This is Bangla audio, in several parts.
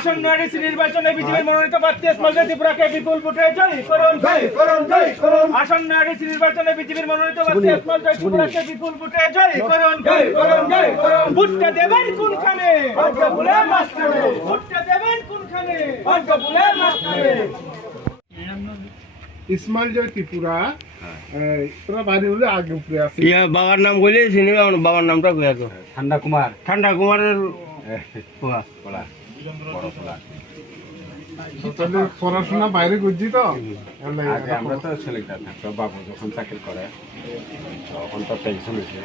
আসন্ন এডিসি নির্বাচনে বিজেপির মনোনীত প্রার্থী ইসমাইল ত্রিপুরাকে বিপুল ভোটে জয়ী করুন। আসন্ন এডিসি নির্বাচনে বিজেপির মনোনীত প্রার্থী ইসমাইল ত্রিপুরাকে বিপুল ভোটে জয়ী করুন। ভোটটা দেবেন কোনখানে? ভোটটা দেবেন কোনখানে? ইসমাইল জয় ত্রিপুরা তোরা বাড়ি হলে আগে উপরে আছে। ইয়া বাবার নাম কইলে চিনি পাবো না, বাবার নামটা কইয়া তো। ঠান্ডা কুমার ঠান্ডা কুমারের পোয়া। বলা বড় বলা তাহলে পড়াশোনা বাইরে করছি তো আগে আমরা তো ছেলেটা থাকতো বাবু যখন চাকরি করে তখন তো পেনশন হয়েছে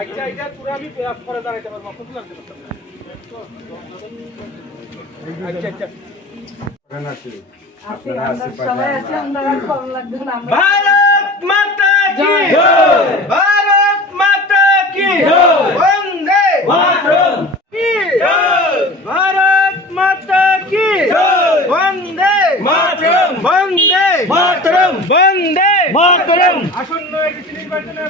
আচ্ছা এটা পুরো আমি প্রয়াস করে দাঁড়াইতে পারবো, কত লাগবে? আচ্ছা भारत माता की भारत माता की वंदे मातरम भारत माता की वंदे मातरम वंदे मातरम वंदे मातरम আসন্ন এডিসি নির্বাচনে